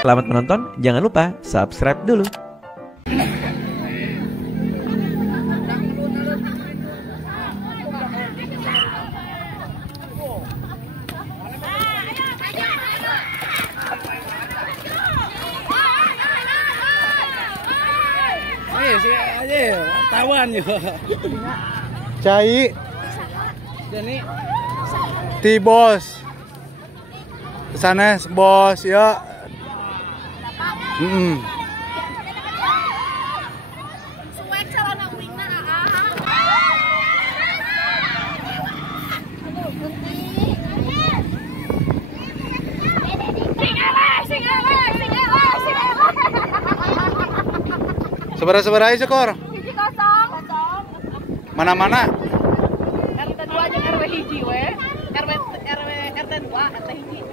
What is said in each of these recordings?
Selamat menonton, jangan lupa subscribe dulu. Ayo wartawan juga. Cai. Jadi Ti bos. Sana bos ya. Suwek calana uingna Seberapa aja skor? 1-0. Mana-mana? RT 2 jeung RW hiji we. RT 2 RT hiji.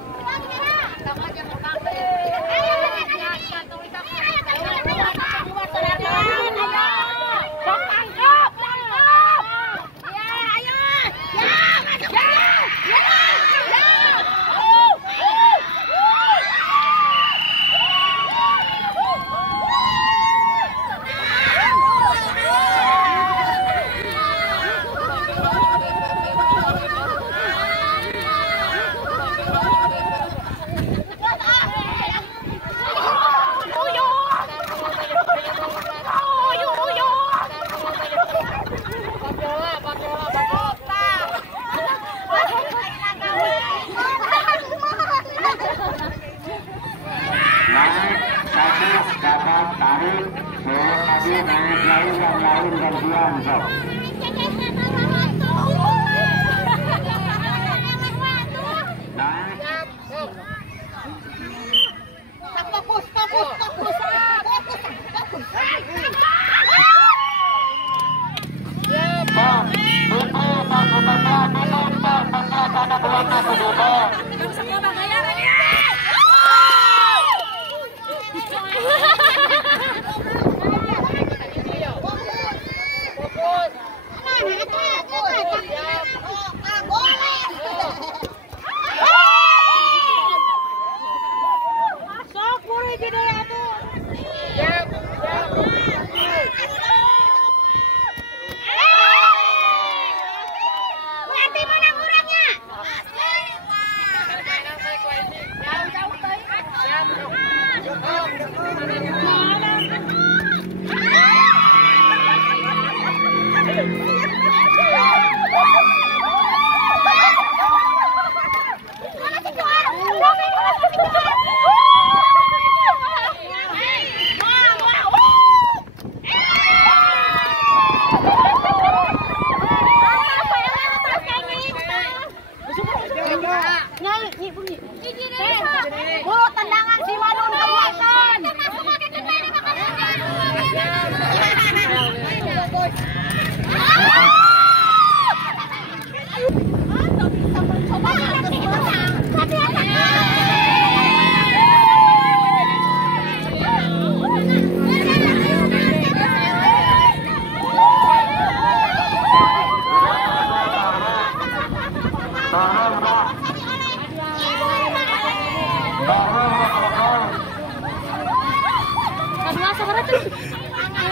Tendangan si Wadon keluarkan.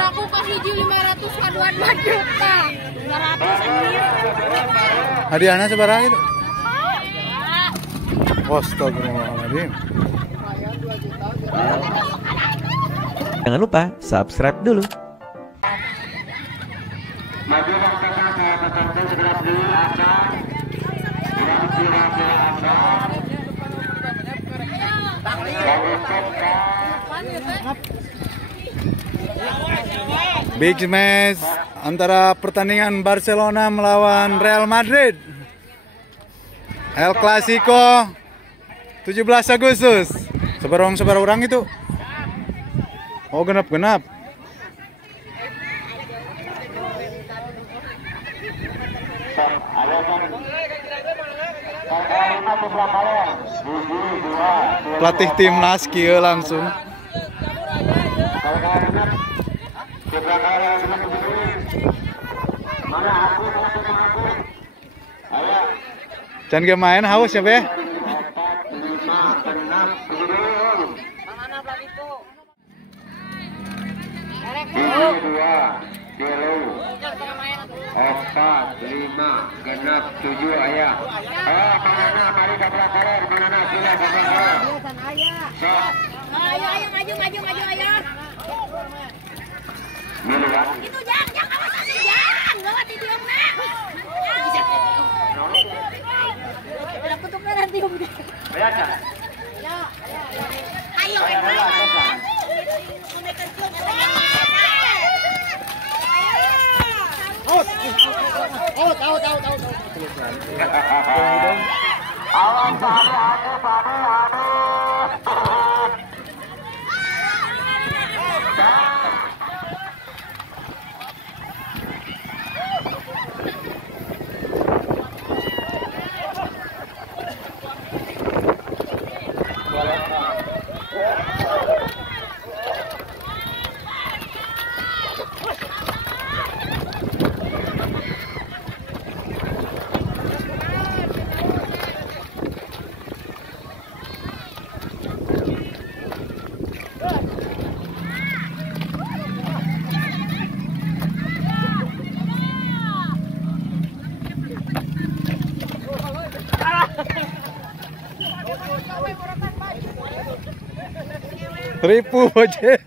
Aku kasih 500 kaduan 2 juta. 500 Hadiahnya seberapa itu? Astagfirullahaladzim. Jangan lupa subscribe dulu. Big match antara pertandingan Barcelona melawan Real Madrid. El Clasico 17 Agustus. Seberapa orang itu? Oh, genap-genap. Pelatih timnas kieu langsung. Can ge main haus ya, Be? 4, 5, genap 7 ayah. Manana mari ke belakang, manana sila ke belakang. Ayo, ayo, maju, maju, maju, ayo. Milihan. Itu jangan awas aja, jangan. Gawat di diam nak. Udah kutupnya nanti om. Bayar. Ayo, Awas pade. Ribu Bojes.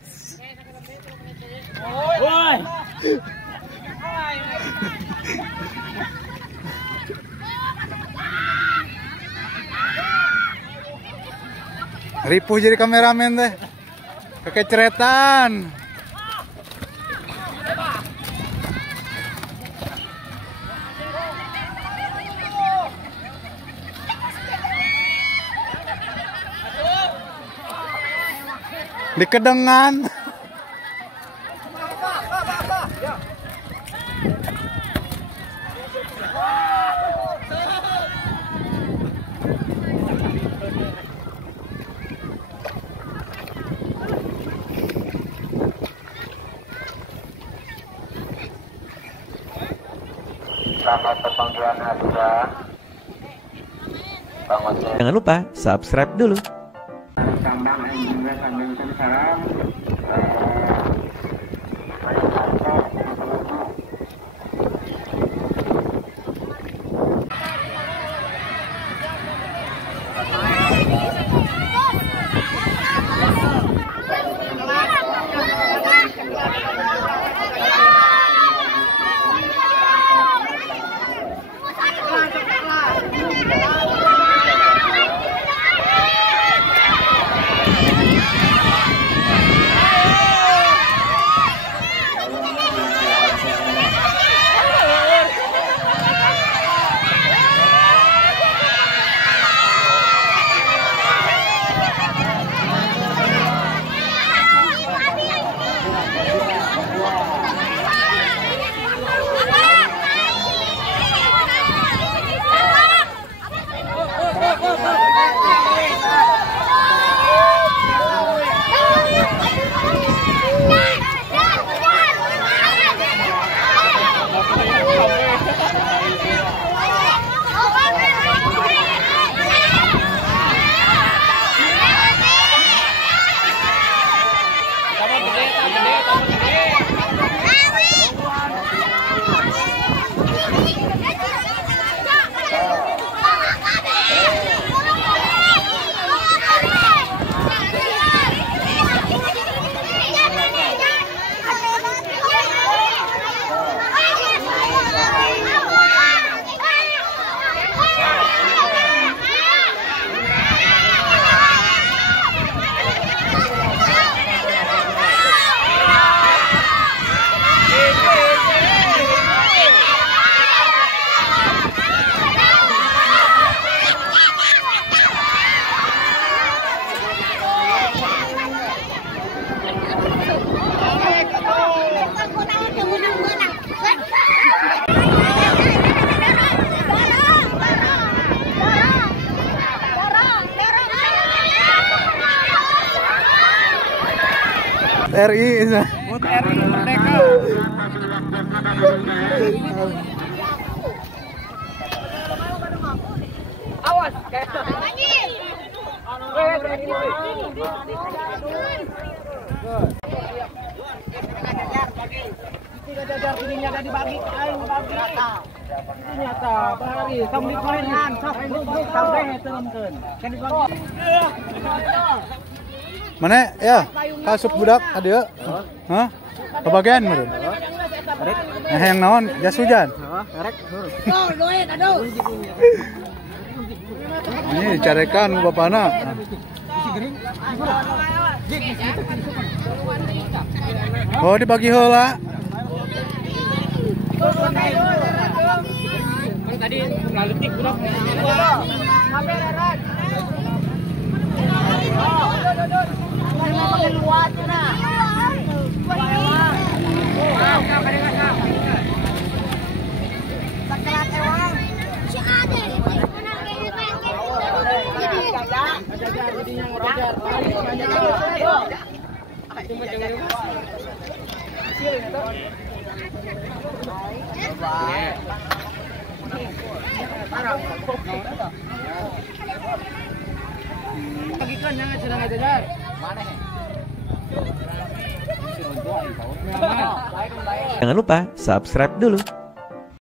Ripuh jadi kameramen deh. Kekeceretan. Di kedengan. Selamat pemanggilan aturan. Jangan lupa subscribe dulu. Sambang juga sambil salam. RI RI Merdeka. Awas, kayak Tidak jajar ininya gak dibagi, aing bagi. Ternyata bari, tong dikorenan, sok sampai turunkeun. Kan dibagi. Mana ya? Kasuk budak adieu. Hah? Kebagian meureun. Nah, yang naon? Jas hujan. Ini dicarekan ku bapana. Oh, dibagi heula. Tadi laletik budak. Bagikan jangan sedang ajar. Mana? Jangan lupa subscribe dulu.